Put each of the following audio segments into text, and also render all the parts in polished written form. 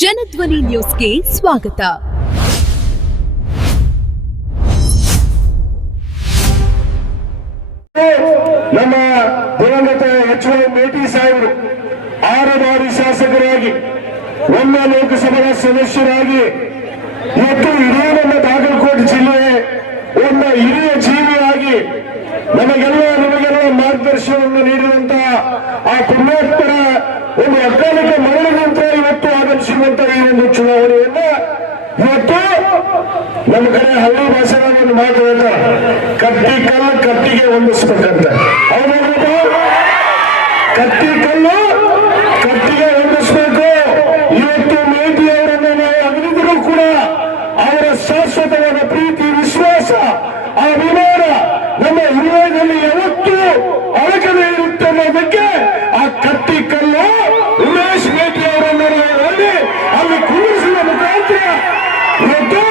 ಜನಧ್ವನಿ ನ್ಯೂಸ್ಗೆ ಸ್ವಾಗತ. ನಮ್ಮ ದಿವಂಗತ ಎಚ್.ವೈ. ಮೇಟಿ ಸಾಹೇಬರು 6 ಬಾರಿ ಶಾಸಕರಾಗಿ ಒಮ್ಮೆ ಲೋಕಸಭಾ ಸದಸ್ಯರಾಗಿ ಮತ್ತು ಇಡೀ ನಮ್ಮ ಬಾಗಲಕೋಟೆ ಜಿಲ್ಲೆ ಒಬ್ಬ ಹಿರಿಯ ಜೀವಿಯಾಗಿ ನಿಮಗೆಲ್ಲ ಮಾರ್ಗದರ್ಶನವನ್ನು ನೀಡಿದಂತಹ ಆ ಪುಣ್ಯಾತ್ಮರ ಒಂದು ಅಕಾಲಿಕ ಮರಣ ನಂತರ ಇವತ್ತು ಆಗಮಿಸಿರುವಂತಹ ಈ ಒಂದು ಚುನಾವಣೆಯನ್ನ ಇವತ್ತು ನಮ್ಮ ಕಡೆ ಹಳ್ಳಿ ಭಾಷೆಯಲ್ಲಿ ಒಂದು ಮಾತು ಹೇಳ್ತಾರೆ, ಕತ್ತಿ ಕಲ್ಲು ಕತ್ತಿಗೆ ಹೊಂದಿಸ್ಬೇಕಂತ. ಹೌದು, ಕತ್ತಿ ಕಲ್ಲು ಕತ್ತಿಗೆ ಹೊಂದಿಸ್ಬೇಕು. ಇವತ್ತು ಮೇಟಿ ಅವರನ್ನು ನಾವು ಅಗಲಿದರೂ ಕೂಡ ಅವರ ಶಾಶ್ವತವಾದ ಪ್ರೀತಿ, ವಿಶ್ವಾಸ, ಆ ಅಭಿಮಾನ ನಮ್ಮ ಹೃದಯದಲ್ಲಿ ಯಾವತ್ತೂ ಅಳಕದೇ ಇರುತ್ತೆ ಅನ್ನೋದಕ್ಕೆ ಆ ಕತ್ತಿ ಕಲ್ಲು ಉಮೇಶ್ ಮೇಟಿ ಅವರನ್ನು ಅಲ್ಲಿ ಕುಳಿಸಿದ ಮುಖಾಂತರ ಇವತ್ತು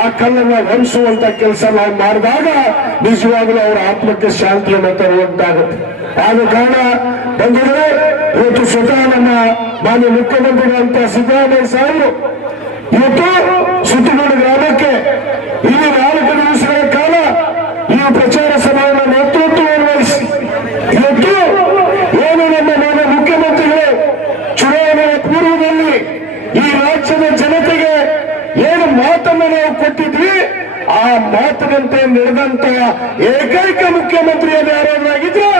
ಆ ಕಲ್ಲನ್ನು ಹೊಂದಿಸುವಂತ ಕೆಲಸ ನಾವು ಮಾಡಿದಾಗ ನಿಜವಾಗಲೂ ಅವರ ಆತ್ಮಕ್ಕೆ ಶಾಂತಿಯನ್ನು ತರುವಂತಾಗುತ್ತೆ. ಆದ ಕಾರಣ ಬಂಧುಗಳೇ, ಇವತ್ತು ಸ್ವತಃ ನಮ್ಮ ಮಾನ್ಯ ಮುಖ್ಯಮಂತ್ರಿಗಳಂತ ಸಿದ್ದರಾಮಯ್ಯ ಸಾಹೇಬರು ಇವತ್ತು ಸುತ್ತಮುತ್ತ ಗ್ರಾಮಕ್ಕೆ ಇಲ್ಲಿ 4 ದಿವಸಗಳ ಕಾಲ ಈ ಪ್ರಚಾರ ಸಭೆಯನ್ನು ನೇತೃತ್ವವನ್ನು ವಹಿಸಿ ಇವತ್ತು ಏನು ನಮ್ಮ ಮಾನ್ಯ ಮುಖ್ಯಮಂತ್ರಿಗಳು ಚುನಾವಣೆಯ ಪೂರ್ವದಲ್ಲಿ ಈ ರಾಜ್ಯದ ಜನತೆಗೆ ಏನು ಮಾತನ್ನು ನಾವು ಕೊಟ್ಟಿದ್ವಿ, ಆ ಮಾತಿನಂತೆ ನಡೆದಂತ ಏಕೈಕ ಮುಖ್ಯಮಂತ್ರಿ ಯಾರಾಗಿದ್ರೆ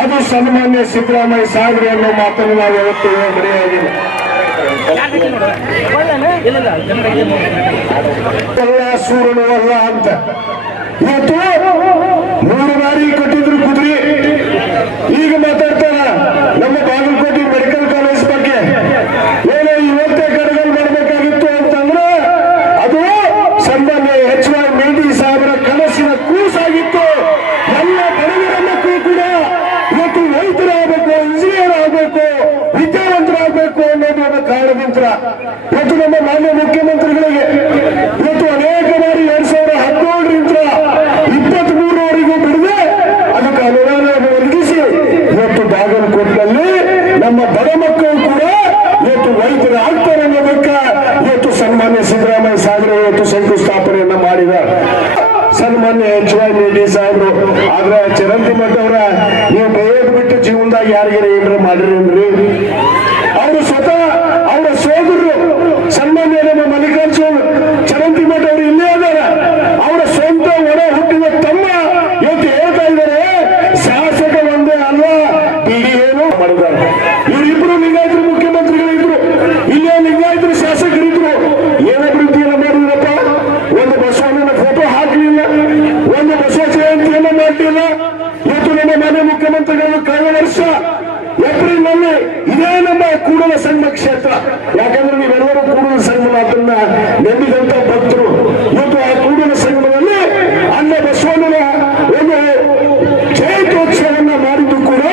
ಅದು ಸನ್ಮಾನ್ಯ ಸಿದ್ದರಾಮಯ್ಯ ಸಾಹೇಬರು ಅನ್ನೋ ಮಾತನ್ನು ನಾವು ಯಾವತ್ತೂ ಮರೆಯಾಗಿಲ್ಲ. ಎಲ್ಲ ಸೂರ್ಯನು ಅಲ್ಲ ಅಂತ ಇವತ್ತು 3 ಬಾರಿ ಕೊಟ್ಟಿದ್ರು ಕುದುರೆ. ಈಗ ಮಾತಾಡ್ತಾರ ನಮ್ಮ ಬಾಗಲಕೋಟೆ ಮೆಡಿಕಲ್ ಕಾಲೇಜ್ ಬಗ್ಗೆ ಏನೋ ಇವತ್ತೇ ಕಡೆಗಳು ಮಾಡಬೇಕಾಗಿತ್ತು ಅಂತಂದ್ರೆ ಅದು ಸನ್ಮಾನ್ಯ ಎಚ್.ವೈ. ಮೇಟಿ ಸಾಹೇಬರ ಕನಸಿನ ಕೂಸಾಗಿತ್ತು. ಎಲ್ಲ ಬಡವರ ಮಕ್ಕಳು ಕೂಡ ಇವತ್ತು ರೈತರಾಗಬೇಕು, ಇಂಜಿನಿಯರ್ ಆಗಬೇಕು, ವಿದ್ಯಾವಂತರಾಗಬೇಕು ಅನ್ನೋದು ಕಾರಣದಿಂದ ಇವತ್ತು ನಮ್ಮ ಮಾನ್ಯ ಮುಖ್ಯಮಂತ್ರಿಗಳಿಗೆ ಇವತ್ತು ಅನೇಕ ಬಾರಿ 2017ರಿಂದ 23ವರೆಗೂ ಬಿಡದೆ ಅದಕ್ಕೆ ಅನುದಾನವನ್ನು ಒದಗಿಸಿ ಇವತ್ತು ಬಾಗಲಕೋಟೆನಲ್ಲಿ ನಮ್ಮ ಬಡ ಮಕ್ಕಳು ಕೂಡ ಇವತ್ತು ವೈದ್ಯರು ಆಗ್ತಾರೆ ಅನ್ನೋದಕ್ಕೆ ಇವತ್ತು ಸನ್ಮಾನ್ಯ ಸಿದ್ದರಾಮಯ್ಯ ಸಾಹೇಬರು ಇವತ್ತು ಶಂಕುಸ್ಥಾಪನೆಯನ್ನ ಮಾಡಿದ್ದಾರೆ. ಸನ್ಮಾನ್ಯ ಎಚ್.ವೈ. ಮೇಟಿ ಸಾಹೇಬರು ಆದ್ರೆ ಚರಂತಿ ಮಠ ಅವರ ನೀವು ಬೇಯದ್ ಬಿಟ್ಟು ಜೀವನದಾಗ ಯಾರಿಗಾರ ಏನ್ರ ಮಾಡಿರಿ ಅವರು ಸ್ವತಃ ಅವರ ಸೋದರರು ಸನ್ಮಾನ್ಯ ನಮ್ಮ ಮಲ್ಲಿಕಾರ್ಜುನ್ ಚರಂತಿ ಮಠ ಅವರು ಇಲ್ಲೇ ಅದಾರ. ಅವರ ಸ್ವಂತ ಒಡ ಹುಟ್ಟಿದ ತಮ್ಮ ಇವತ್ತು ಹೇಳ್ತಾ ಇದ್ದಾರೆ, ಶಾಸಕ ಒಂದೇ ಅಲ್ವಾ ಬಿಡಿ ಏನು ಮಾಡಿದ್ದಾರೆ. ಇವರಿಬ್ರು ಲಿಂಗಾಯತರು ಮುಖ್ಯಮಂತ್ರಿಗಳಿದ್ರು, ಇಲ್ಲೇ ಲಿಂಗಾಯತರು ಶಾಸಕರಿದ್ರು. ಏನ ಅಭಿವೃದ್ಧಿಯನ್ನು ಮಾಡಿದ್ರಪ್ಪ? ಒಂದು ಬಸವಣ್ಣನ ಫೋಟೋ ಹಾಕಲಿಲ್ಲ, ಒಂದು ಬಸವ ಜಯಂತಿಯನ್ನು ಮಾಡಲಿಲ್ಲ. ಇವತ್ತು ನಮ್ಮ ಮನೆ ಮುಖ್ಯಮಂತ್ರಿಗಳು ಕಳೆದ ವರ್ಷ ಏಪ್ರಿಲ್ನಲ್ಲಿ ಇದೇ ನಮ್ಮ ಕೂಡಲ ಸಂಘ ಕ್ಷೇತ್ರ, ಯಾಕಂದ್ರೆ ನೀವೆಲ್ಲರೂ ಕೂಡಲ ಸಂಗಮನ ನಂಬಿದಂತ ಭಕ್ತರು. ಇವತ್ತು ಆ ಕೂಡಲ ಸಂಗಮದಲ್ಲಿ ಅನ್ನ ಬಸವಣ್ಣನ ಒಂದು ಜಯಂತ್ಯೋತ್ಸವನ್ನ ಮಾಡಿದ್ದು ಕೂಡ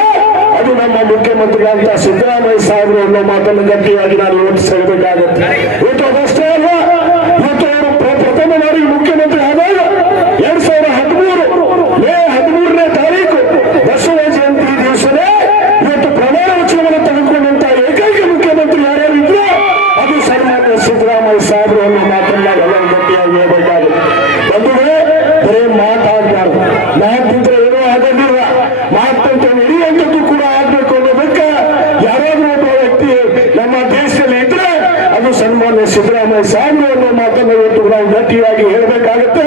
ಅದು ನಮ್ಮ ಮುಖ್ಯಮಂತ್ರಿಗಳಂತ ಸಿದ್ದರಾಮಯ್ಯ ಸಾಹೇಬರು ಅನ್ನೋ ಮಾತನ್ನು ಗಟ್ಟಿಯಾಗಿ ನಾನು ಇವತ್ತು ಹೇಳಬೇಕಾಗತ್ತೆ. ಇವತ್ತು ಅದಷ್ಟೇ ಅಲ್ಲ, ಇವತ್ತು ಅವರು ಪ್ರಥಮ ಬಾರಿ ಮುಖ್ಯಮಂತ್ರಿ ಆದಾಗ 2013 ಮೇ 13ನೇ ತಾರೀಕು ಬಸವ ಜಯಂತಿ ದಿವಸನೇ ಇವತ್ತು ಪ್ರಮಾಣ ವಚನವನ್ನು ತೆಗೆದುಕೊಂಡಂತ ಏಕೈಕ ಮುಖ್ಯಮಂತ್ರಿ ಯಾರ್ಯಾರಿದ್ರು ಅದು ಸನ್ಮಾನ್ಯ ಸಿದ್ದರಾಮಯ್ಯ ಸಾಹೇಬರು ಅನ್ನೋ ಮಾತನ್ನ ನಾವೆಲ್ಲರೂ ಗಟ್ಟಿಯಾಗಿ ಹೇಳ್ಬೇಕಾಗುತ್ತೆ. ಬಂಧುಗಳೇ, ಬರೇ ಮಾತಾಡಬಾರ್ದು, ಮಾತಿದ್ರೆ ಏನೂ ಆಗಲಿಲ್ಲ, ಮಾತಂತ ನಡೆಯುವಂಥದ್ದು ಕೂಡ ಆಗ್ಬೇಕು ಅನ್ನೋದಕ್ಕೆ ಯಾರಾದ್ರೂ ಒಬ್ಬ ವ್ಯಕ್ತಿ ನಮ್ಮ ದೇಶದಲ್ಲಿ ಇದ್ರೆ ಅದು ಸನ್ಮಾನ್ಯ ಸಿದ್ದರಾಮಯ್ಯ ಸಾಹೇಬರು ಅನ್ನೋ ಮಾತನ್ನು ಇವತ್ತು ನಾವು ಗಟ್ಟಿಯಾಗಿ ಹೇಳಬೇಕಾಗುತ್ತೆ.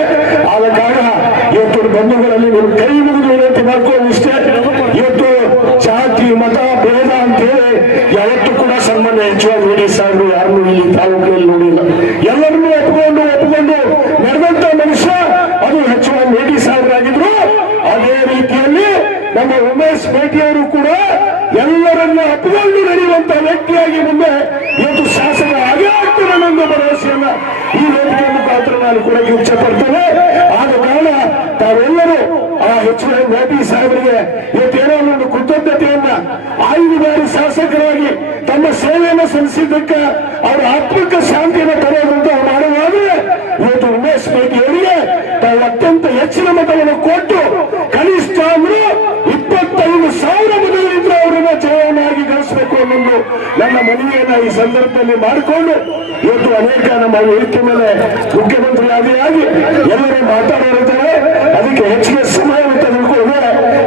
ಆದ ಕಾರಣ ಇವತ್ತು ಬಂಧುಗಳಲ್ಲಿ ನೀವು ಕೈ ಮುಗಿದು ವಿನಂತಿ ಮಾಡ್ಕೊಂಡು ಇಷ್ಟೇ, ಇವತ್ತು ಜಾತಿ ಮತ ಭೇದ ಅಂತೇಳಿ ಯಾವತ್ತೂ ಕೂಡ ಸನ್ಮಾನ್ಯ ಎಚ್.ವೈ. ಮೇಟಿ ಸಾಹೇಬರು ಯಾರನ್ನೂ ಇಲ್ಲಿ ತಾಲೂಕಿನಲ್ಲಿ ನೋಡಿಲ್ಲ. ಎಲ್ಲರನ್ನೂ ಒಪ್ಪಿಕೊಂಡು ನಡೆದಂತ ಮನುಷ್ಯ ಅದು ಎಚ್.ವೈ. ಮೇಟಿ ಸಾಹೇಬರಾಗಿದ್ರು. ಅದೇ ರೀತಿಯಲ್ಲಿ ನಮ್ಮ ಉಮೇಶ್ ಮೇಟಿ ಅವರು ಕೂಡ ಎಲ್ಲರನ್ನ ಒಪ್ಪಿಕೊಂಡು ನಡೆಯುವಂತ ವ್ಯಕ್ತಿಯಾಗಿ ಮುಂದೆ ಇವತ್ತು ಶಾಸಕ ಹಾಗೆ ಆಗ್ತಾರೆ ನನ್ನ ಭರವಸೆಯನ್ನ ಈ ವೇದಿಕೆ ಮುಖಾಂತರ ನಾನು ಕೂಡ ಇಚ್ಛೆ ಪಡ್ತೇನೆ. ಆದ ಕಾರಣ ತಾವೆಲ್ಲರೂ ಆ ಎಚ್.ವೈ. ಮೇಟಿ ಸಾಹೇಬರಿಗೆ ಇವತ್ತೇನೋ ಒಂದು ಕೃತಜ್ಞತೆಯನ್ನ 5 ಬಾರಿ ಶಾಸಕರಾಗಿ ತಮ್ಮ ಸೇವೆಯನ್ನು ಸಲ್ಲಿಸಿದ್ದಕ್ಕೆ ಅವರ ಆತ್ಮಕ ಶಾಂತಿಯನ್ನು ತರೋದಂತ ಮಾಡುವಾಗಲೇ ಇವತ್ತು ಉಮೇಶ್ ಮೇಟಿ ಅವರಿಗೆ ತಾವು ಅತ್ಯಂತ ಹೆಚ್ಚಿನ ಮತವನ್ನು ಕೊಟ್ಟು ಕನಿಷ್ಠ ಅಂದ್ರೆ 25,000 ಮತಗಳಿಂದ ಅವರನ್ನ ಜಯವನ್ನಾಗಿ ಗಳಿಸಬೇಕು ಅನ್ನೋದು ನನ್ನ ಮನವಿಯನ್ನ ಈ ಸಂದರ್ಭದಲ್ಲಿ ಮಾಡಿಕೊಂಡು ಇವತ್ತು ಅನೇಕ ನಮ್ಮ ವೇದಿಕೆ ಮೇಲೆ ಮುಖ್ಯಮಂತ್ರಿ ಆದಿಯಾಗಿ ಎಲ್ಲರೂ ಮಾತಾಡೋರಿದ್ದಾರೆ. ಅದಕ್ಕೆ ಹೆಚ್ಚಿಗೆ ಸಮಯ ತೆಗೆದುಕೊಳ್ಳದೆ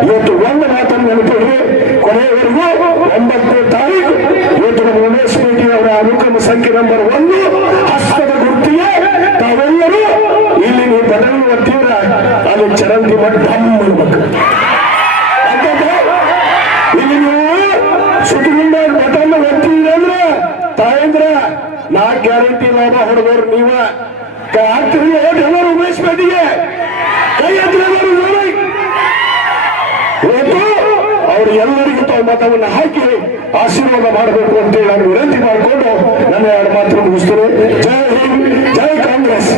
ಇವತ್ತು ಒಂದು ಮಾತನ್ನು ನೆನಪಿಡ್ರಿ, ಕೊನೆಯವರೆಗೂ 9ನೇ ತಾರೀಕು ಇವತ್ತು ನಮ್ಮ ಉಮೇಶ್ ಬೇಟಿ ಅವರ ಅನುಕ್ರಮ ಸಂಖ್ಯೆ ನಂಬರ್ 1 ಹಸ್ತದ ಗುರುತಿಗೆ ತಾವೆಲ್ಲರೂ ಇಲ್ಲಿ ನೀವು ಬದಲು ಬರ್ತೀರ, ಅಲ್ಲಿ ಚರಂಡಿ ಮಟ್ಟ ಅನ್ಬೇಕು. ಇಲ್ಲಿ ನೀವು ಸುತ್ತಮುಂದ ಬಟನ್ ಒತ್ತೀರಿ ಅಂದ್ರೆ ತಾಯಂದ್ರ 4 ಗ್ಯಾರಂಟಿ ಲಾಭ ಹೊಡೆದವ್ರು ನೀವ ಆಗ್ತೀವಿ. ಎಲ್ಲರೂ ಉಮೇಶ್ ಬೇಟಿಗೆ ಕೈ ಎತ್ತರು ಇವತ್ತು ಅವ್ರು ಎಲ್ಲರಿಗೂ ತಾವು ಮತವನ್ನು ಹಾಕಿ ಆಶೀರ್ವಾದ ಮಾಡಬೇಕು ಅಂತೇಳಿ ನಾನು ವಿನಂತಿ ಮಾಡಿಕೊಂಡು ನನ್ನ 2 ಮಾತು ಮುಗಿಸ್ತೇನೆ. ಜೈ ಹಿಂದ್, ಜೈ ಕಾಂಗ್ರೆಸ್.